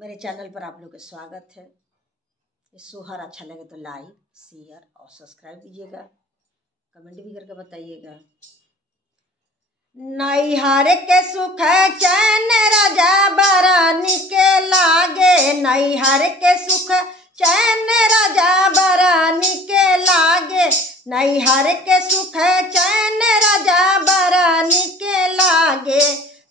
मेरे चैनल पर आप लोग का स्वागत है। ये सोहर अच्छा लगे तो लाइक शेयर और सब्सक्राइब कीजिएगा, कमेंट भी करके बताइएगा। नैहर के सुख चैन राजा बरानी के लागे, नैहर के सुख चैन राजा बरानी के लागे, नैहर के सुख चैन राजा बरानी के लागे।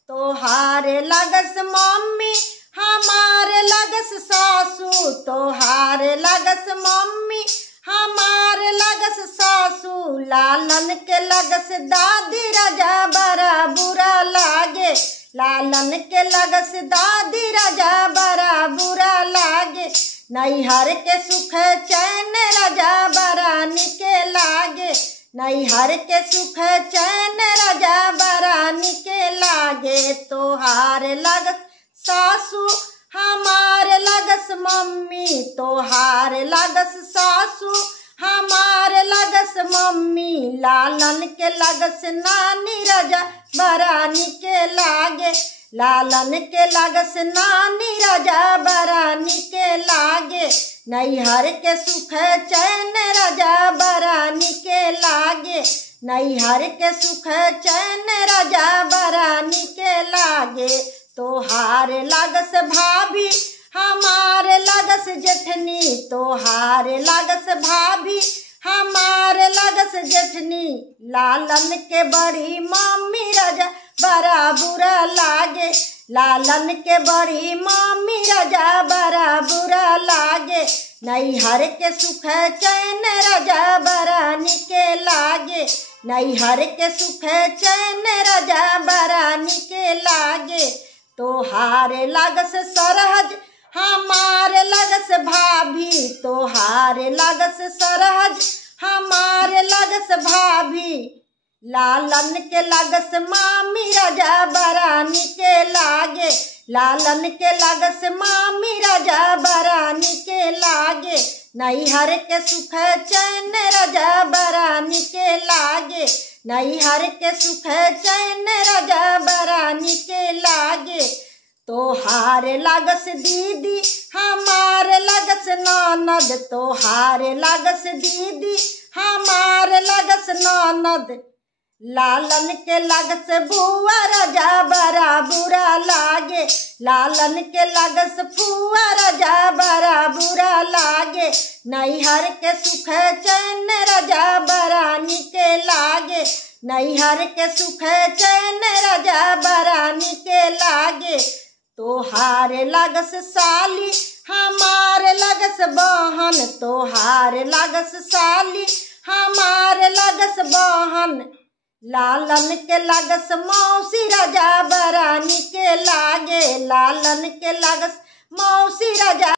तोहारे लगस मम्मी हमारे लगस सासू, तोहारे लगस मम्मी हमारे लगस सासू, लालन के लगस दादी राजा बड़ा बुरा लागे, लालन के लगस दादी राजा बड़ा बुरा लागे। नैहर के सुख चैन राजा बरानी के लागे, नैहर के सुख चैन राजा बरानी के लागे। तोहारे लगस सासू हमारे लगस मम्मी, तोहारे लगस सासू हमारे लगस मम्मी, लालन के लगस नानी राजा बरानी के लागे, लालन के लगस नानी राजा बरानी के लागे। नैहर के सुख चैन राजा बरानी के लागे, नैहर के सुख चैन राजा बरानी के लागे। तोहारे लगस भाभी हमारे लगस जेठनी, तोहारे लगस भाभी हमारे लगस जेठनी, लालन के बड़ी मम्मी राजा बड़ा बुरा लागे, लालन के बड़ी मम्मी राजा बड़ा बुरा लागे। नैहर के सुख चैन राजा बरानी के लागे, नैहर के सुख चैन राजा बरानी के लागे। तोहारे लगस सरहज हमारे लगस भाभी, तोहारे लगस सरहज हमारे लगस भाभी, लालन के लगस मामी राजा बरानी के लागे, लालन के लगस मामी राजा बरानी के लागे। नैहर के सुख चैन राजा बरानी के लागे, नैहर के सुख चैन राजा बरानी के लागे। तोहारे लगस दीदी हमारे लगस ननद, तोहारे लगस दीदी हमारे लगस ननद, लालन के लगस बुआ राजा बड़ा बुरा लागे, लालन के लगस फुआ राजा बड़ा बुरा लागे। नैहर के सुख चैन राजा बरानी के लागे, नैहर के सुख चैन राजा बरानी के लागे। तोहारे लगस साली हमारे लगस बहन, तोहारे लगस साली हमारे लगस बहन, लालन के लगस मौसी राजा बरानी के लागे, लालन के लगस मौसी राजा